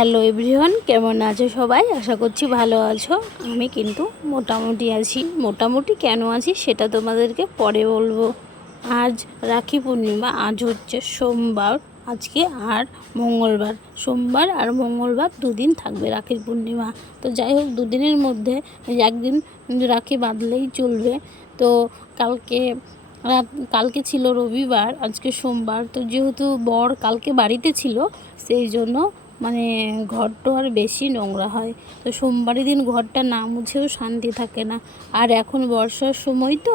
Hello everyone, কেমন আছো সবাই? আশা করছি ভালো আছো। আমি কিন্তু মোটামুটি আছি। মোটামুটি কেন আছি সেটা তোমাদেরকে পরে বলবো। আজ রাখি পূর্ণিমা, আজ হচ্ছে সোমবার, আজকে আর মঙ্গলবার। সোমবার আর মঙ্গলবার দুদিন থাকবে রাখির পূর্ণিমা। তো যাই হোক, দুদিনের মধ্যে একদিন রাখি বাঁধলেই চলবে। তো কালকে ছিল রবিবার, আজকে সোমবার। তো যেহেতু বর কালকে বাড়িতে ছিল, সেই জন্য ঘরটা আর বেশি নোংরা হয়। তো সোমবারের দিন ঘরটা না মুছেও শান্তি থাকে না। আর এখন বর্ষার সময়, তো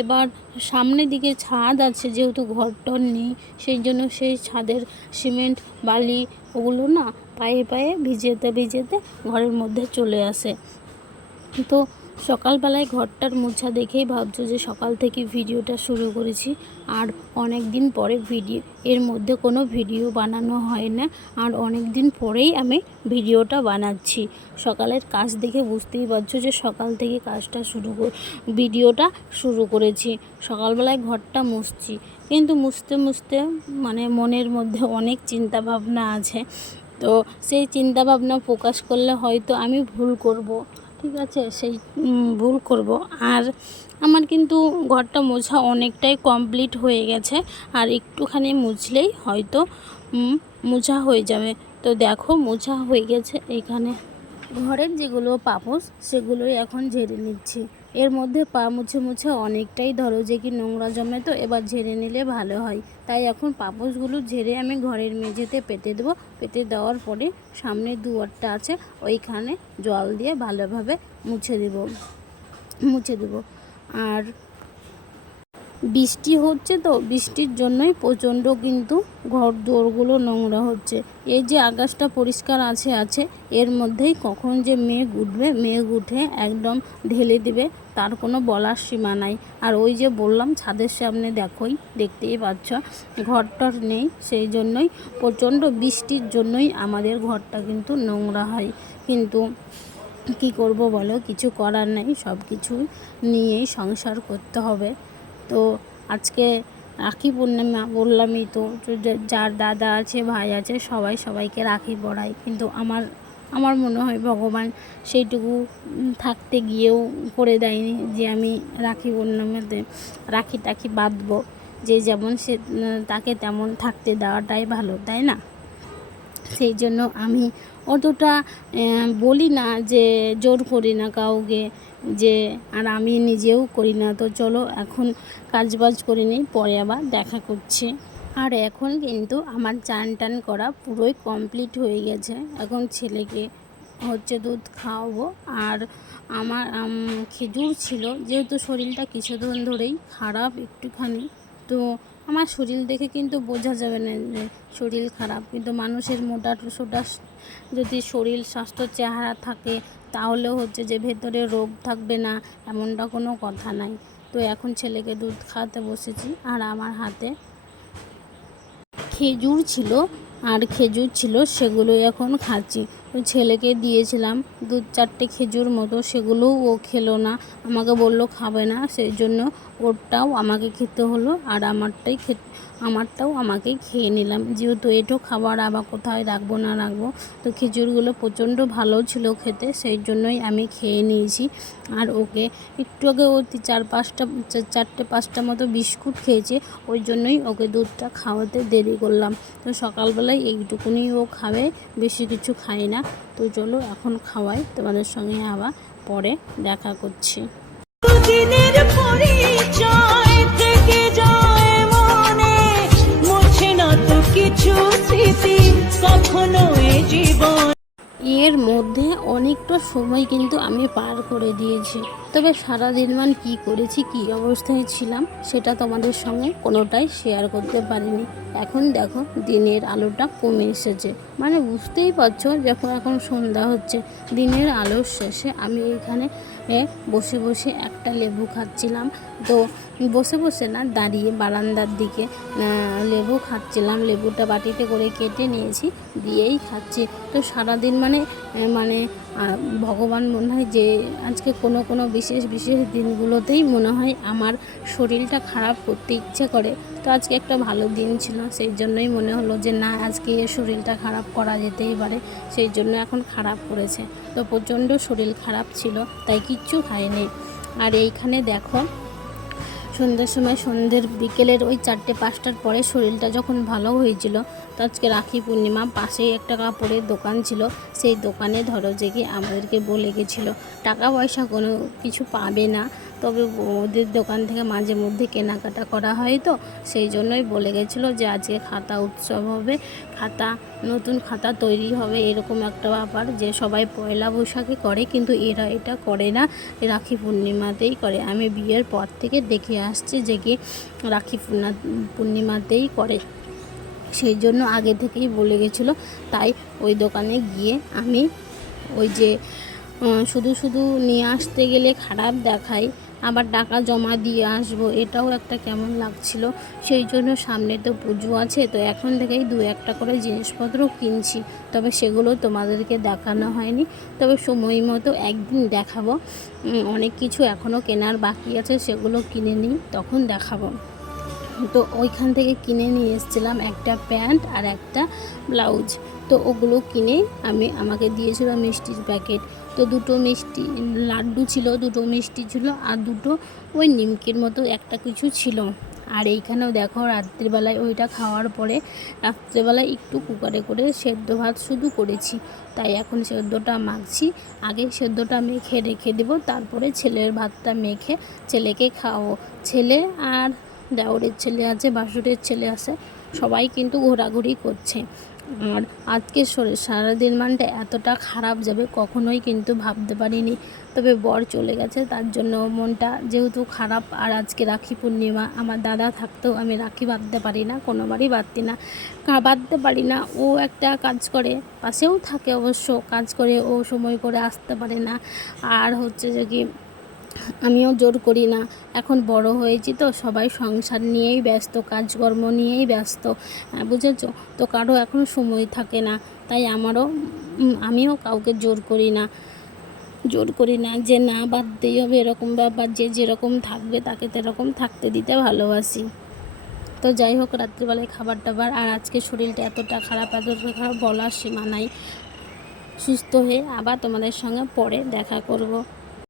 এবার সামনের দিকে ছাদ আছে, যেহেতু ঘরটর নেই, সেই জন্য সেই ছাদের সিমেন্ট বালি ওগুলো না পায়ে পায়ে ভিজেতে ভিজেতে ঘরের মধ্যে চলে আসে। তো সকালবেলায় ঘরটার মোছা দেখেই ভাবছো যে সকাল থেকে ভিডিওটা শুরু করেছি। আর অনেক দিন পরে এর মধ্যে কোনো ভিডিও বানানো হয় না, আর অনেক দিন পরেই আমি ভিডিওটা বানাচ্ছি। সকালের কাজ দেখে বুঝতেই পারছো যে সকাল থেকে ভিডিওটা শুরু করেছি। সকালবেলায় ঘরটা মুছছি, কিন্তু মুছতে মুছতে মনের মধ্যে অনেক চিন্তা ভাবনা আছে। তো সেই চিন্তা ভাবনা প্রকাশ করলে হয়তো আমি ভুল করব, ঠিক আছে? সেই ভুল করব। আর আমার কিন্তু ঘরটা মোছা অনেকটাই কমপ্লিট হয়ে গেছে, আর একটুখানি মুছলেই হয়তো মোছা হয়ে যাবে। তো দেখো, মোছা হয়ে গেছে। এখানে ঘরের যেগুলো পাপোশ সেগুলোই এখন ঝেড়ে নিচ্ছি। এর মধ্যে পা মুছে মুছে অনেকটাই ধরো যে কি নোংরা জমে, তো এবার ঝেড়ে নিলে ভালো হয়। তাই এখন পাপোশগুলো ঝেড়ে আমি ঘরের মেঝেতে পেতে দেবো। পেতে দেওয়ার পরে সামনে দুয়ারটা আছে, ওইখানে জল দিয়ে ভালোভাবে মুছে দেবো। আর বৃষ্টি হচ্ছে, তো বৃষ্টির জন্যই প্রচণ্ড কিন্তু ঘর দোরগুলো নোংরা হচ্ছে। এই যে আকাশটা পরিষ্কার আছে, এর মধ্যেই কখন যে মেঘ উঠে একদম ঢেলে দেবে, তার কোনো বলার সীমা নাই। আর ওই যে বললাম, ছাদের সামনে দেখতেই পাচ্ছ ঘরটর নেই, সেই জন্যই প্রচণ্ড বৃষ্টির জন্যই আমাদের ঘরটা কিন্তু নোংরা হয়। কিন্তু কি করব বলো, কিছু করার নেই, সব কিছু নিয়েই সংসার করতে হবে। তো আজকে রাখি পূর্ণিমা, বললামই তো, যার দাদা আছে, ভাই আছে, সবাইকে রাখি পরায়। কিন্তু আমার মনে হয় ভগবান সেইটুকু থাকতে গিয়েও করে দেয়নি যে আমি রাখি পূর্ণিমাতে রাখি বাঁধবো। যে যেমন সে তাকে তেমন থাকতে দেওয়াটাই ভালো, তাই না? সেই জন্য আমি অতটা বলি না, যে জোর করি না কাউকে, আর আমি নিজেও করি না। তো চলো এখন কাজবাজ করে নিই, পরে আবার দেখা করছি। আর এখন কিন্তু আমার চান টান করা পুরোই কমপ্লিট হয়ে গেছে। এখন ছেলেকে দুধ খাওয়াবো। আর আমার খেজুর ছিল, যেহেতু শরীরটা কিছুদিন ধরেই খারাপ একটুখানি। তো আমার শরীর দেখে কিন্তু বোঝা যাবে না যে শরীর খারাপ, কিন্তু মানুষের মোটা সোটা যদি শরীর স্বাস্থ্য চেহারা থাকে, তাহলেও যে ভেতরে রোগ থাকবে না, এমনটা কোনো কথা নাই। তো এখন ছেলেকে দুধ খাওয়াতে বসেছি, আর আমার হাতে খেজুর ছিল সেগুলোই এখন খাচ্ছি। তো ছেলেকে দিয়েছিলাম 2-4টে খেজুর মতো, সেগুলোও ও খেলো না, আমাকে বললো খাবে না। সেই জন্য ওরটাও আমাকে খেতে হলো, আর আমারটাও আমাকেই খেয়ে নিলাম। যেহেতু এটো খাবার আবার কোথায় রাখবো না রাখবো, তো খেজুরগুলো প্রচণ্ড ভালো ছিল খেতে, সেই জন্যই আমি খেয়ে নিয়েছি। আর ওকে একটু আগে ও 4-5টা মতো বিস্কুট খেয়েছে, ওই জন্যই ওকে দুধটা খাওয়াতে দেরি করলাম। তো সকালবেলায় এইটুকুনি ও খাবে, বেশি কিছু খায় না। তো চলো এখন খাওয়াই, তোমাদের সঙ্গে আবার পরে দেখা করছি। এর মধ্যে অনেকটা সময় কিন্তু আমি পার করে দিয়েছি, তবে সারাদিন কী করেছি, কী অবস্থায় ছিলাম, সেটা তোমাদের সঙ্গে কোনোটাই শেয়ার করতে পারিনি। এখন দেখো দিনের আলোটা কমে এসেছে, বুঝতেই পারছো, যখন এখন সন্ধ্যা হচ্ছে, দিনের আলোর শেষে আমি এখানে বসে বসে একটা লেবু খাচ্ছিলাম। তো বসে না, দাঁড়িয়ে বারান্দার দিকে লেবু খাচ্ছিলাম। লেবুটা বাটিতে করে কেটে নিয়েছি, দিয়েই খাচ্ছি। তো সারাদিন ভগবান মনে হয় যে আজকে কোনো বিশেষ দিনগুলোতেই মনে হয় আমার শরীরটা খারাপ করতে ইচ্ছে করে। তো আজকে একটা ভালো দিন ছিল, সেই জন্যই মনে হলো যে না, আজকে শরীরটা খারাপ করা যেতেই পারে, সেই জন্য এখন খারাপ করেছে। তো প্রচণ্ড শরীর খারাপ ছিল, তাই কিচ্ছু খাইনি। আর এইখানে দেখো, সন্ধ্যার সময় বিকেলের ওই 4টে-5টার পরে শরীরটা যখন ভালো হয়েছিল, তো আজকে রাখি পূর্ণিমা, পাশেই একটা কাপড়ের দোকান ছিল, সেই দোকানে ধরো যে কি আমাদেরকে বলে গেছিলো টাকা পয়সা কোনো কিছু পাবে না, তবে ওদের দোকান থেকে মাঝে মধ্যে কেনাকাটা করা হয়, তো সেই জন্যই বলে গেছিলো যে আজকে খাতা উৎসব হবে, নতুন খাতা তৈরি হবে, এরকম একটা ব্যাপার, যে সবাই পয়লা বৈশাখে করে কিন্তু এরা এটা করে না, রাখি পূর্ণিমাতেই করে। আমি বিয়ের পর থেকে দেখে আসছি যে কি রাখি পূর্ণিমাতেই করে, সেই জন্য আগে থেকেই বলে গেছিলো। তাই ওই দোকানে গিয়ে আমি ওই যে শুধু নিয়ে আসতে গেলে খারাপ দেখায়, আবার টাকা জমা দিয়ে আসবো, এটাও একটা কেমন লাগছিল। সেই জন্য সামনে তো পুজো আছে, তো এখন থেকেই 2-1টা করে জিনিসপত্র কিনছি, তবে সেগুলো তোমাদেরকে দেখানো হয়নি, তবে সময় মতো একদিন দেখাবো। অনেক কিছু এখনও কেনার বাকি আছে, সেগুলো কিনে নিই, তখন দেখাবো। তো ওইখান থেকে কিনে নিয়ে এসেছিলাম একটা প্যান্ট আর একটা ব্লাউজ, তো ওগুলো কিনে আমাকে দিয়েছিল মিষ্টির প্যাকেট। তো 2টো মিষ্টি লাড্ডু ছিল, 2টো মিষ্টি ছিল, আর 2টো ওই নিমকির মতো একটা কিছু ছিল। আর এইখানেও দেখো, রাত্রিবেলায় ওইটা খাওয়ার পরে রাত্রিবেলায় একটু কুকারে করে সেদ্ধ ভাত শুধু করেছি, তাই এখন সেদ্ধটা মাখছি। আগে সেদ্ধটা মেখে রেখে দেবো, তারপরে ছেলের ভাতটা মেখে ছেলেকে খাওয়াবো। ছেলে আর দেওরের ছেলে আছে, বাসুরের ছেলে আছে, সবাই কিন্তু ঘোরাঘুরি করছে। আর আজকে সারাদিন মানটা এতটা খারাপ যাবে কখনোই কিন্তু ভাবতে পারিনি, তবে বর চলে গেছে তার জন্য মনটা যেহেতু খারাপ। আর আজকে রাখি পূর্ণিমা, আমার দাদা থাকতেও আমি রাখি বাঁধতে পারি না, কোনোবারই বাঁধতে পারি না। ও একটা কাজ করে, পাশেও থাকে অবশ্য, কাজ করে, ও সময় করে আসতে পারে না। আর হচ্ছে যে কি আমিও জোর করি না, এখন বড় হয়েছি তো, সবাই সংসার নিয়েই ব্যস্ত, কাজকর্ম নিয়েই ব্যস্ত, বুঝেছো তো, কারো এখন সময় থাকে না, তাই আমিও কাউকে জোর করি না যে না বাঁধতেই হবে, এরকম ব্যাপার, যে যেরকম থাকবে তাকে সেরকম থাকতে দিতে ভালোবাসি। তো যাই হোক, রাত্রিবেলায় খাবার টাবার, আর আজকে শরীরটা এতটা খারাপ বলার সীমা নাই। সুস্থ হয়ে আবার তোমাদের সঙ্গে পরে দেখা করব।